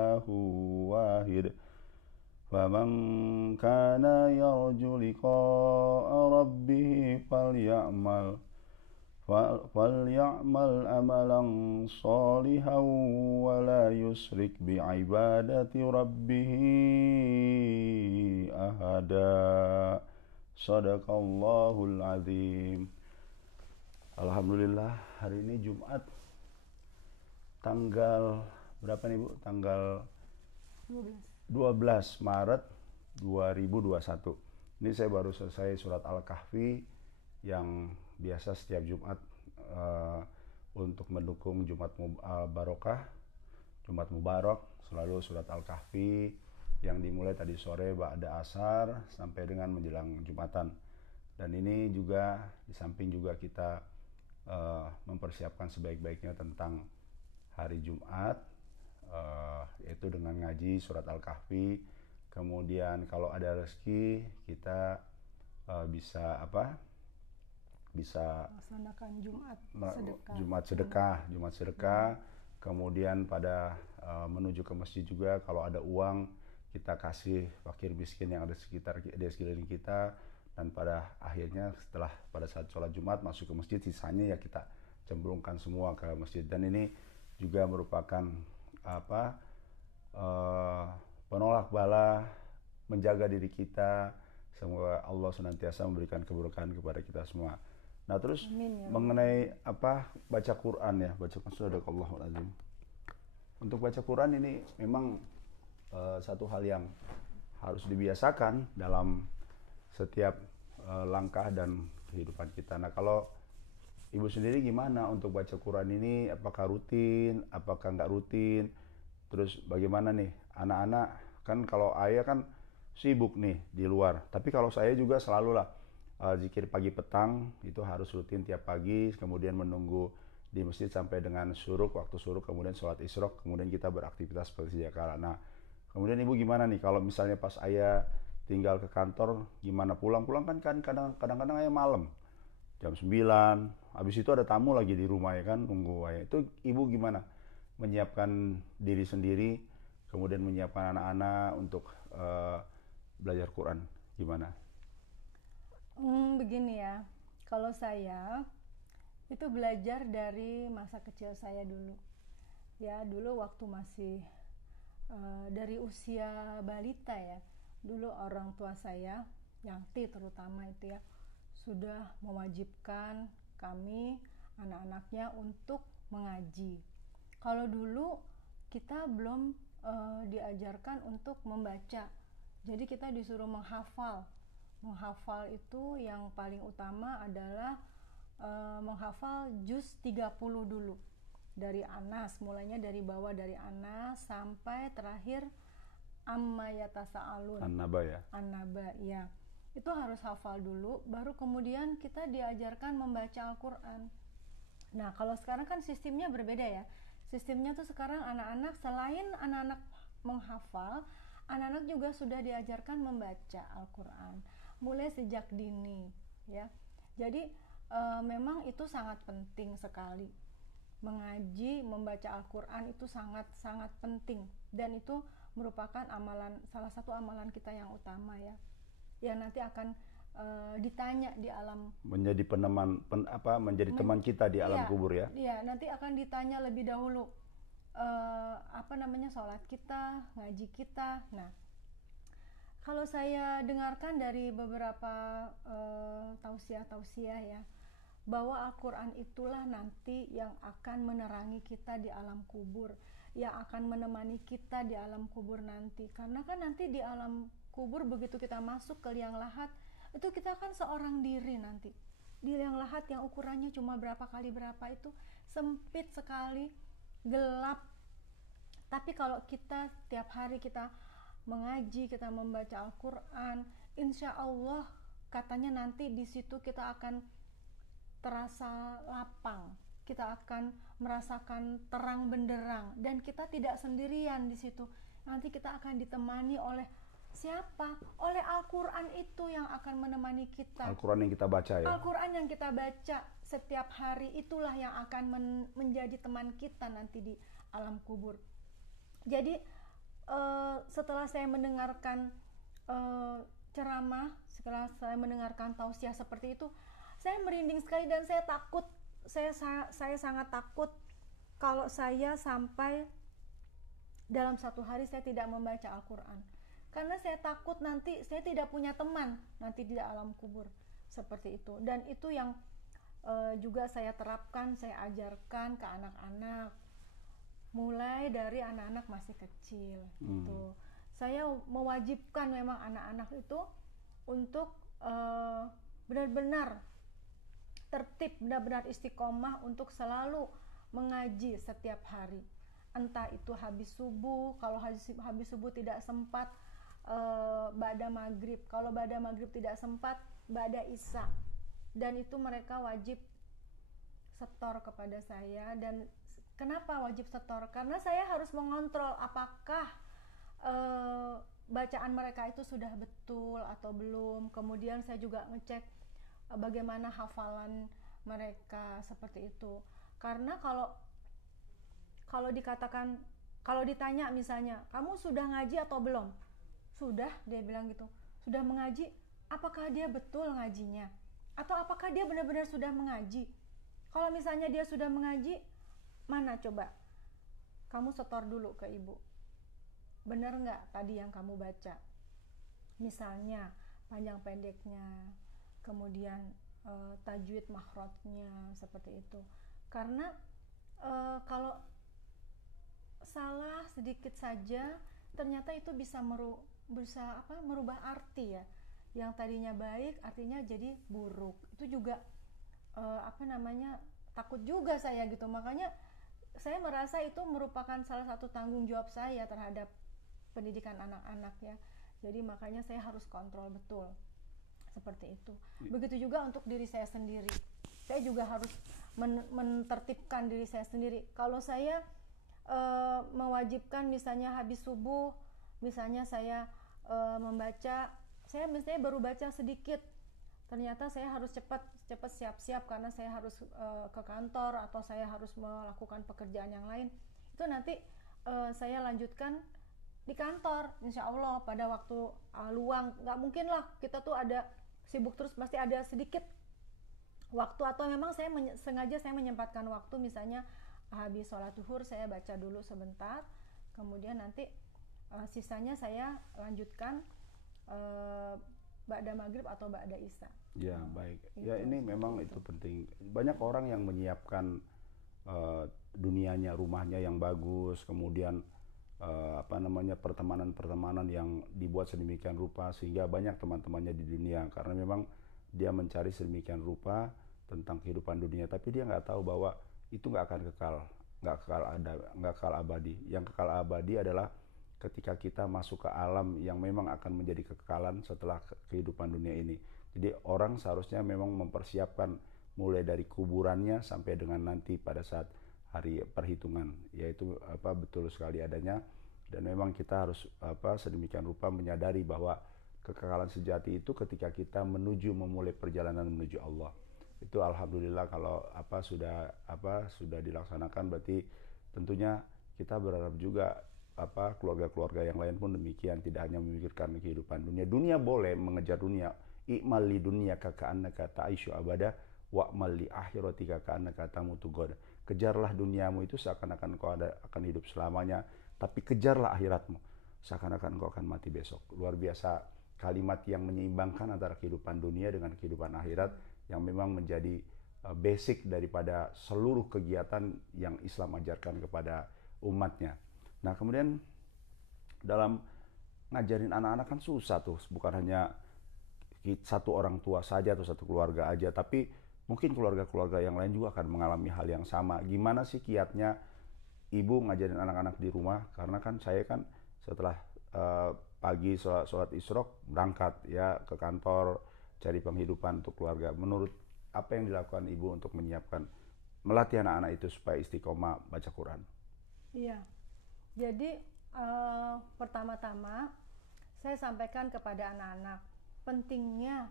واحد فمن كان يرجو لقاء ربه فليعمل عملا صالحا ولا يشرك بعبادة ربه أحدا. Sadaqallahul azim. Alhamdulillah, hari ini Jumat tanggal berapa nih Bu? Tanggal 12 Maret 2021. Ini saya baru selesai surat Al-Kahfi yang biasa setiap Jumat untuk mendukung Jumat Barokah, Jumat Mubarak, selalu surat Al-Kahfi yang dimulai tadi sore ba'da asar sampai dengan menjelang Jumatan. Dan ini juga di samping juga kita mempersiapkan sebaik-baiknya tentang hari Jumat, yaitu dengan ngaji surat Al-Kahfi. Kemudian kalau ada rezeki kita bisa melaksanakan Jumat sedekah. Kemudian pada menuju ke masjid juga kalau ada uang kita kasih fakir miskin yang ada di sekeliling kita. Dan pada akhirnya pada saat sholat Jumat masuk ke masjid, sisanya ya kita cemplungkan semua ke masjid. Dan ini juga merupakan penolak bala, menjaga diri kita. Semoga Allah senantiasa memberikan keberkahan kepada kita semua. Nah terus Amin, ya. Mengenai baca Quran ya, baca Sadaqallahul azim. Untuk baca Quran ini memang satu hal yang harus dibiasakan dalam setiap langkah dan kehidupan kita. Nah kalau Ibu sendiri gimana untuk baca Quran ini? Apakah rutin? Apakah nggak rutin? Terus bagaimana nih anak-anak? Kan kalau ayah kan sibuk nih di luar. Tapi kalau saya juga selalulah zikir pagi petang itu harus rutin tiap pagi. Kemudian menunggu di masjid sampai dengan syuruk, waktu syuruk, kemudian sholat isyraq, kemudian kita beraktivitas seperti sedia kala. Nah, kemudian Ibu gimana nih kalau misalnya pas ayah tinggal ke kantor, gimana pulang-pulang kan kadang-kadang ayah malam jam 9, habis itu ada tamu lagi di rumah ya kan, tunggu ayah. Itu Ibu gimana menyiapkan diri sendiri, kemudian menyiapkan anak-anak untuk belajar Quran, gimana? Begini ya, kalau saya itu belajar dari masa kecil saya dulu. Ya, dulu waktu masih dari usia balita ya, dulu orang tua saya, Yangti terutama itu ya, sudah mewajibkan kami anak-anaknya untuk mengaji. Kalau dulu kita belum diajarkan untuk membaca, jadi kita disuruh menghafal. Menghafal itu yang paling utama adalah menghafal juz 30 dulu. Dari Anas, mulainya dari bawah dari Anas sampai terakhir amma yatasaalun. An-Naba ya. An-Naba ya. Itu harus hafal dulu, baru kemudian kita diajarkan membaca Al-Quran. Nah, kalau sekarang kan sistemnya berbeda ya. Sistemnya tuh sekarang anak-anak selain anak-anak menghafal, anak-anak juga sudah diajarkan membaca Al-Quran mulai sejak dini ya. Jadi memang itu sangat penting sekali. Mengaji, membaca Al-Quran itu sangat-sangat penting, dan itu merupakan salah satu amalan kita yang utama ya, yang nanti akan ditanya di alam, menjadi menjadi teman kita di alam kubur ya. Iya, nanti akan ditanya lebih dahulu sholat kita, ngaji kita. Nah, kalau saya dengarkan dari beberapa tausiah-tausiah ya, bahwa Al-Quran itulah nanti yang akan menerangi kita di alam kubur, yang akan menemani kita di alam kubur nanti. Karena kan nanti di alam kubur begitu kita masuk ke liang lahat, itu kita kan seorang diri nanti. Di liang lahat yang ukurannya cuma berapa kali berapa, itu sempit sekali, gelap. Tapi kalau kita tiap hari kita mengaji, kita membaca Al-Quran, insya Allah katanya nanti di situ kita akan terasa lapang, kita akan merasakan terang benderang, dan kita tidak sendirian di situ. Nanti kita akan ditemani oleh siapa? Oleh Al-Quran itu yang akan menemani kita. Al-Quran yang kita baca ya. Al-Quran yang kita baca setiap hari itulah yang akan menjadi teman kita nanti di alam kubur. Jadi setelah saya mendengarkan ceramah, setelah saya mendengarkan tausiah seperti itu, saya merinding sekali dan saya takut. Saya sangat takut kalau saya sampai dalam satu hari saya tidak membaca Al-Quran, karena saya takut nanti saya tidak punya teman nanti di alam kubur seperti itu. Dan itu yang juga saya terapkan, saya ajarkan ke anak-anak mulai dari anak-anak masih kecil gitu. Saya mewajibkan memang anak-anak itu untuk benar-benar tertib, benar-benar istiqomah untuk selalu mengaji setiap hari. Entah itu habis subuh, kalau habis subuh tidak sempat, ba'da maghrib, kalau ba'da maghrib tidak sempat, ba'da isya. Dan itu mereka wajib setor kepada saya. Dan kenapa wajib setor? Karena saya harus mengontrol apakah bacaan mereka itu sudah betul atau belum. Kemudian saya juga ngecek bagaimana hafalan mereka seperti itu. Karena kalau dikatakan, kalau ditanya misalnya, kamu sudah ngaji atau belum? Sudah, dia bilang gitu. Sudah mengaji, apakah dia betul ngajinya? Atau apakah dia benar-benar sudah mengaji? Kalau misalnya dia sudah mengaji, mana coba? Kamu setor dulu ke ibu. Benar nggak tadi yang kamu baca? Misalnya panjang pendeknya, kemudian tajwid makhrajnya seperti itu. Karena kalau salah sedikit saja ternyata itu bisa merubah arti ya. Yang tadinya baik artinya jadi buruk. Itu juga takut juga saya gitu. Makanya saya merasa itu merupakan salah satu tanggung jawab saya terhadap pendidikan anak-anak ya. Jadi makanya saya harus kontrol betul seperti itu. Begitu juga untuk diri saya sendiri. Saya juga harus mentertibkan diri saya sendiri. Kalau saya mewajibkan misalnya habis subuh, misalnya saya membaca, saya misalnya baru baca sedikit, ternyata saya harus cepat siap-siap karena saya harus ke kantor atau saya harus melakukan pekerjaan yang lain. Itu nanti saya lanjutkan di kantor, insya Allah pada waktu luang. Nggak mungkin lah kita tuh ada sibuk terus, pasti ada sedikit waktu, atau memang sengaja saya menyempatkan waktu, misalnya habis sholat zuhur saya baca dulu sebentar, kemudian nanti sisanya saya lanjutkan ba'da maghrib atau ba'da isya. Ya, baik. Ya, ini memang itu penting. Banyak orang yang menyiapkan dunianya, rumahnya yang bagus, kemudian pertemanan-pertemanan yang dibuat sedemikian rupa sehingga banyak teman-temannya di dunia, karena memang dia mencari sedemikian rupa tentang kehidupan dunia, tapi dia nggak tahu bahwa itu nggak akan kekal, nggak kekal abadi. Yang kekal abadi adalah ketika kita masuk ke alam yang memang akan menjadi kekekalan setelah kehidupan dunia ini. Jadi orang seharusnya memang mempersiapkan mulai dari kuburannya sampai dengan nanti pada saat hari perhitungan, yaitu betul sekali adanya. Dan memang kita harus sedemikian rupa menyadari bahwa kekekalan sejati itu ketika kita memulai perjalanan menuju Allah. Itu alhamdulillah kalau sudah dilaksanakan, berarti tentunya kita berharap juga keluarga-keluarga yang lain pun demikian, tidak hanya memikirkan kehidupan dunia. Dunia boleh mengejar dunia, i'mal li dunyaka ka'annaka ta'isyu abada wa'mal li akhiratika ka'annaka tamutu goda. Kejarlah duniamu itu seakan-akan kau akan hidup selamanya, tapi kejarlah akhiratmu seakan-akan kau akan mati besok. Luar biasa kalimat yang menyeimbangkan antara kehidupan dunia dengan kehidupan akhirat, yang memang menjadi basic daripada seluruh kegiatan yang Islam ajarkan kepada umatnya. Nah, kemudian dalam ngajarin anak-anak kan susah tuh, bukan hanya satu orang tua saja atau satu keluarga aja, tapi mungkin keluarga-keluarga yang lain juga akan mengalami hal yang sama. Gimana sih kiatnya ibu ngajarin anak-anak di rumah? Karena kan saya kan setelah pagi sholat isyraq berangkat ya ke kantor cari penghidupan untuk keluarga. Menurut apa yang dilakukan ibu untuk menyiapkan, melatih anak-anak itu supaya istiqomah baca Quran? Iya, jadi pertama-tama saya sampaikan kepada anak-anak pentingnya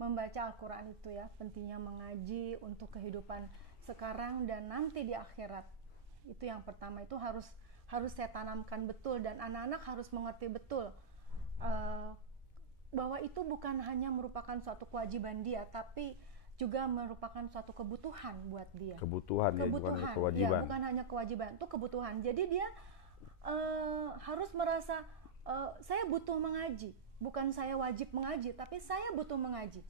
membaca Al-Quran itu ya, pentingnya mengaji untuk kehidupan sekarang dan nanti di akhirat. Itu yang pertama, itu harus saya tanamkan betul, dan anak-anak harus mengerti betul bahwa itu bukan hanya merupakan suatu kewajiban dia, tapi juga merupakan suatu kebutuhan buat dia. Kebutuhan ya, bukan kewajiban. Ya, bukan hanya kewajiban, itu kebutuhan. Jadi dia harus merasa saya butuh mengaji, bukan saya wajib mengaji, tapi saya butuh mengaji,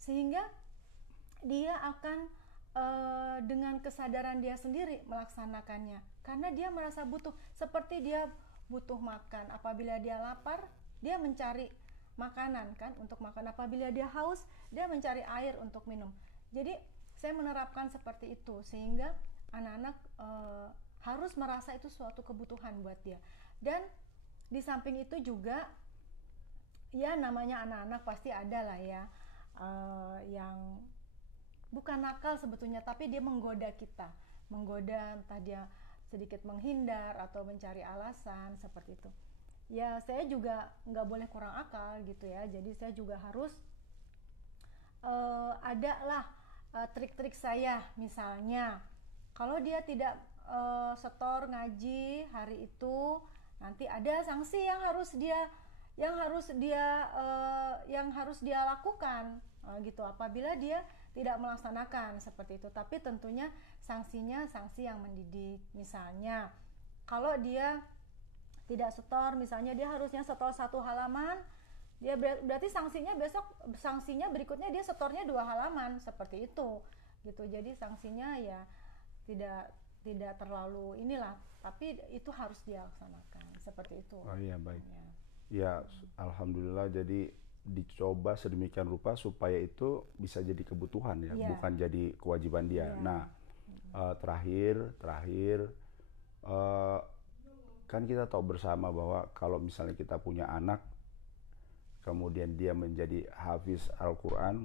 sehingga dia akan dengan kesadaran dia sendiri melaksanakannya, karena dia merasa butuh. Seperti dia butuh makan, apabila dia lapar dia mencari makanan kan untuk makan, apabila dia haus dia mencari air untuk minum. Jadi saya menerapkan seperti itu, sehingga anak-anak harus merasa itu suatu kebutuhan buat dia. Dan di samping itu juga ya, namanya anak-anak pasti ada lah ya yang bukan nakal sebetulnya, tapi dia menggoda kita, entah dia sedikit menghindar atau mencari alasan seperti itu. Ya saya juga nggak boleh kurang akal gitu ya, jadi saya juga harus ada lah trik-trik saya. Misalnya kalau dia tidak setor ngaji hari itu, nanti ada sanksi yang harus dia lakukan gitu apabila dia tidak melaksanakan seperti itu. Tapi tentunya sanksinya sanksi yang mendidik. Misalnya kalau dia tidak setor, misalnya dia harusnya setor 1 halaman, dia berarti sanksinya berikutnya dia setornya 2 halaman seperti itu gitu. Jadi sanksinya ya tidak terlalu inilah, tapi itu harus dilaksanakan seperti itu. Oh iya, baik. Ya, alhamdulillah, jadi dicoba sedemikian rupa supaya itu bisa jadi kebutuhan ya, bukan jadi kewajiban dia. Nah, terakhir kan kita tahu bersama bahwa kalau misalnya kita punya anak kemudian dia menjadi hafiz Al-Quran,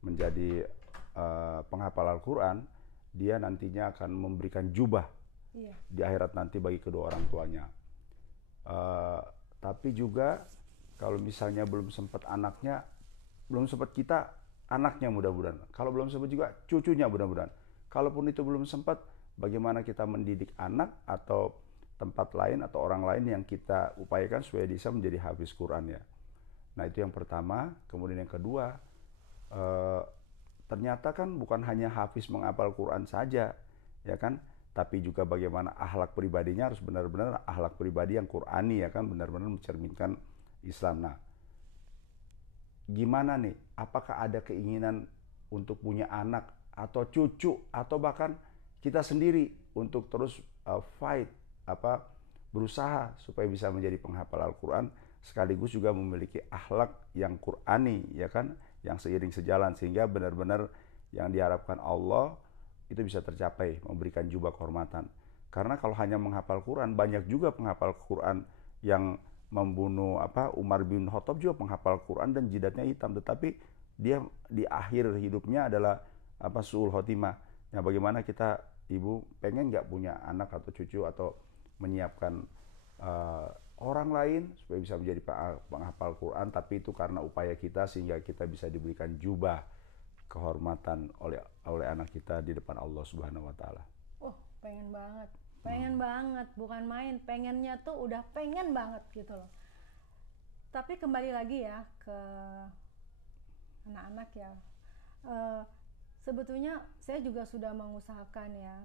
menjadi penghafal Al-Quran, dia nantinya akan memberikan jubah di akhirat nanti bagi kedua orang tuanya. Tapi juga kalau misalnya belum sempat kita, anaknya mudah-mudahan. Kalau belum sempat juga cucunya mudah-mudahan. Kalaupun itu belum sempat, bagaimana kita mendidik anak atau tempat lain atau orang lain yang kita upayakan supaya bisa menjadi hafiz Quran ya. Nah itu yang pertama. Kemudian yang kedua, ternyata kan bukan hanya hafiz menghafal Quran saja, ya kan? Tapi juga bagaimana akhlak pribadinya harus benar-benar akhlak pribadi yang Qurani ya kan, benar-benar mencerminkan Islam. Nah, gimana nih? Apakah ada keinginan untuk punya anak atau cucu atau bahkan kita sendiri untuk terus berusaha supaya bisa menjadi penghafal Al-Quran sekaligus juga memiliki akhlak yang Qurani ya kan, yang seiring sejalan sehingga benar-benar yang diharapkan Allah itu bisa tercapai, memberikan jubah kehormatan. Karena kalau hanya menghafal Quran, banyak juga penghafal Quran yang membunuh Umar bin Khattab juga penghafal Quran dan jidatnya hitam, tetapi dia di akhir hidupnya adalah su'ul khotimah. Nah, bagaimana kita ibu pengen nggak punya anak atau cucu atau menyiapkan orang lain supaya bisa menjadi penghafal Quran, tapi itu karena upaya kita sehingga kita bisa diberikan jubah kehormatan oleh anak kita di depan Allah Subhanahu wa taala. Oh, pengen banget, bukan main, pengennya tuh udah pengen banget gitu loh. Tapi kembali lagi ya ke anak-anak ya. Sebetulnya saya juga sudah mengusahakan ya,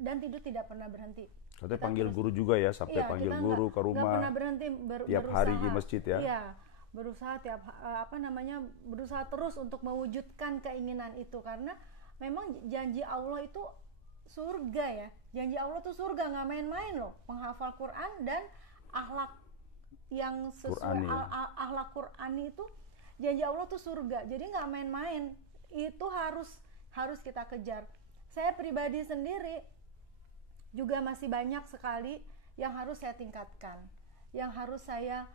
dan tidak pernah berhenti. Katanya panggil guru juga ya, sampai panggil guru ke rumah. Nggak pernah berhenti tiap hari di masjid ya. Iya, berusaha berusaha terus untuk mewujudkan keinginan itu, karena memang janji Allah itu surga ya. Janji Allah tuh surga, nggak main-main loh. Penghafal Quran dan akhlak yang sesuai akhlak Qurani itu, janji Allah tuh surga. Jadi nggak main-main. Itu harus kita kejar. Saya pribadi sendiri juga masih banyak sekali yang harus saya tingkatkan, yang harus saya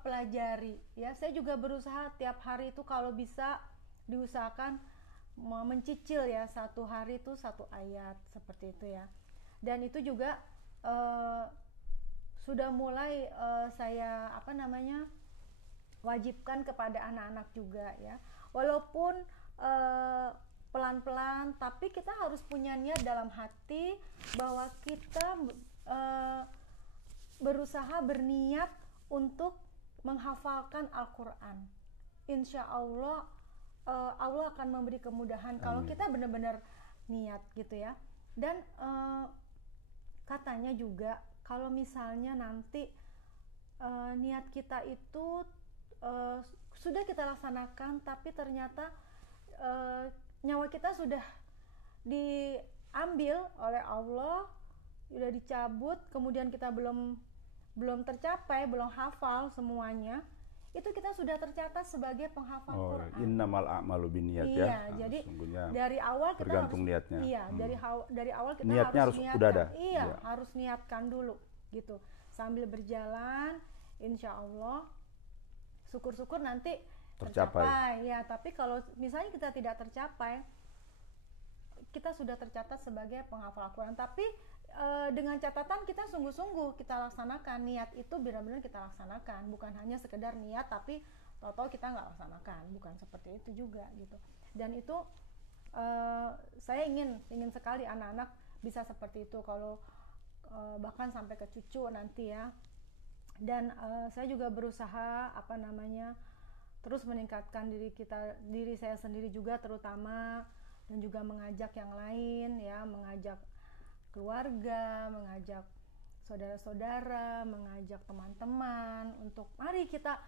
pelajari ya. Saya juga berusaha tiap hari itu kalau bisa diusahakan mencicil ya, 1 hari itu 1 ayat seperti itu ya. Dan itu juga sudah mulai saya wajibkan kepada anak-anak juga ya. Walaupun pelan-pelan, tapi kita harus punya niat dalam hati bahwa kita berusaha berniat untuk menghafalkan Al-Quran. Insya Allah Allah akan memberi kemudahan kalau kita benar-benar niat gitu ya. Dan katanya juga kalau misalnya nanti niat kita itu sudah kita laksanakan, tapi ternyata nyawa kita sudah diambil oleh Allah, sudah dicabut, kemudian kita belum tercapai, belum hafal semuanya, itu kita sudah tercatat sebagai penghafal Quran. Innamal a'malu binniyat ya. Iya, jadi dari awal kita tergantung harus, niatnya. Iya, dari awal kita niatnya harus niatkan. Udah ada. Iya, harus niatkan dulu gitu. Sambil berjalan, insya Allah syukur-syukur nanti tercapai. Ya, tapi kalau misalnya kita tidak tercapai, kita sudah tercatat sebagai penghafal Al-Quran. Tapi dengan catatan kita sungguh-sungguh kita laksanakan, niat itu benar-benar kita laksanakan, bukan hanya sekedar niat tapi tahu-tahu kita nggak laksanakan, bukan seperti itu juga gitu. Dan itu saya ingin sekali anak-anak bisa seperti itu, kalau bahkan sampai ke cucu nanti ya. Dan saya juga berusaha terus meningkatkan diri saya sendiri juga terutama, dan juga mengajak yang lain ya, mengajak keluarga, mengajak saudara-saudara, mengajak teman-teman untuk mari kita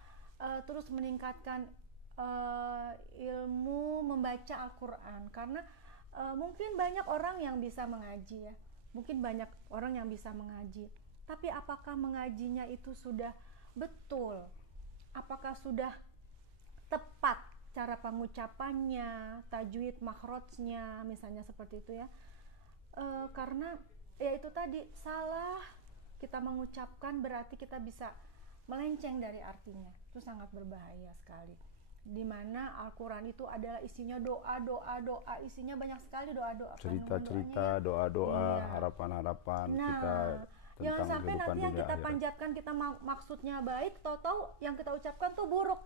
terus meningkatkan ilmu membaca Al-Quran. Karena mungkin banyak orang yang bisa mengaji ya, tapi apakah mengajinya itu sudah betul? Apakah sudah tepat cara pengucapannya, tajwid, makhrajnya, misalnya seperti itu ya. Karena ya itu tadi, salah kita mengucapkan berarti kita bisa melenceng dari artinya. Itu sangat berbahaya sekali. Dimana Al-Quran itu adalah isinya doa, isinya banyak sekali doa-doa, cerita-cerita, doa-doa, harapan-harapan kita. Jangan sampai nanti yang kita panjatkan, kita maksudnya baik, tahu-tahu yang kita ucapkan tuh buruk.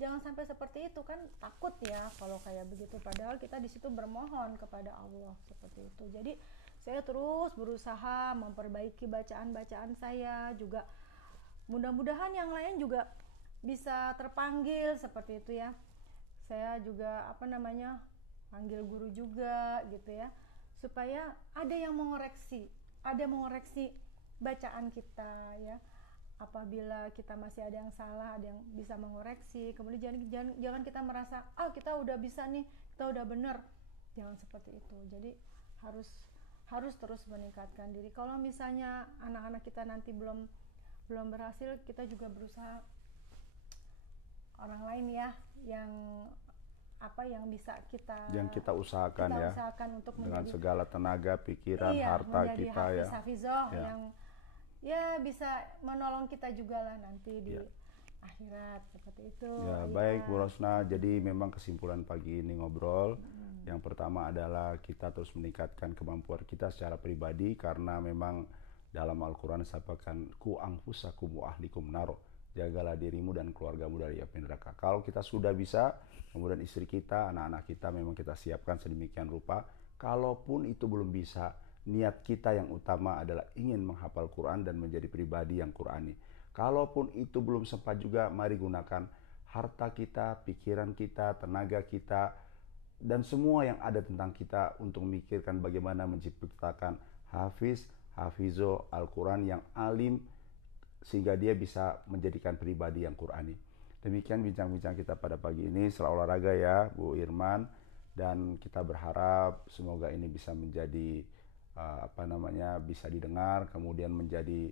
Jangan sampai seperti itu, kan takut ya kalau kayak begitu, padahal kita di situ bermohon kepada Allah seperti itu. Jadi saya terus berusaha memperbaiki bacaan-bacaan saya juga, mudah-mudahan yang lain juga bisa terpanggil seperti itu ya. Saya juga panggil guru juga gitu ya, supaya ada yang mengoreksi bacaan kita ya. Apabila kita masih ada yang salah, ada yang bisa mengoreksi. Kemudian jangan kita merasa kita udah bisa nih, kita udah bener. Jangan seperti itu. Jadi harus terus meningkatkan diri. Kalau misalnya anak-anak kita nanti belum berhasil, kita juga berusaha orang lain ya yang bisa kita usahakan untuk dengan segala tenaga, pikiran, harta kita ya. Hafizoh yang ya bisa menolong kita juga lah nanti di akhirat seperti itu. Ya, baik Bu Rosna. Jadi memang kesimpulan pagi ini ngobrol, yang pertama adalah kita terus meningkatkan kemampuan kita secara pribadi, karena memang dalam Al-Quran disampaikan ku anfusakum wa ahlikum naro, jagalah dirimu dan keluargamu dari api neraka. Kalau kita sudah bisa, kemudian istri kita, anak-anak kita memang kita siapkan sedemikian rupa. Kalaupun itu belum bisa, niat kita yang utama adalah ingin menghafal Quran dan menjadi pribadi yang Qurani. Kalaupun itu belum sempat juga, mari gunakan harta kita, pikiran kita, tenaga kita, dan semua yang ada tentang kita untuk memikirkan bagaimana menciptakan hafizo Al-Quran yang alim, sehingga dia bisa menjadikan pribadi yang Qurani. Demikian bincang-bincang kita pada pagi ini setelah olahraga ya Bu Irman, dan kita berharap semoga ini bisa menjadi bisa didengar, kemudian menjadi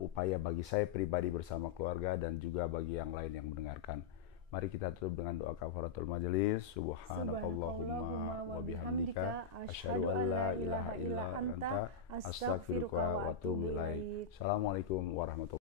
upaya bagi saya pribadi bersama keluarga dan juga bagi yang lain yang mendengarkan. Mari kita tutup dengan doa kafaratul majelis. Subhanakallahumma wa bihamdika asyhadu an la ilaha illa anta astaghfiruka wa atubu ilaik. Assalamualaikum warahmatullahi wabarakatuh.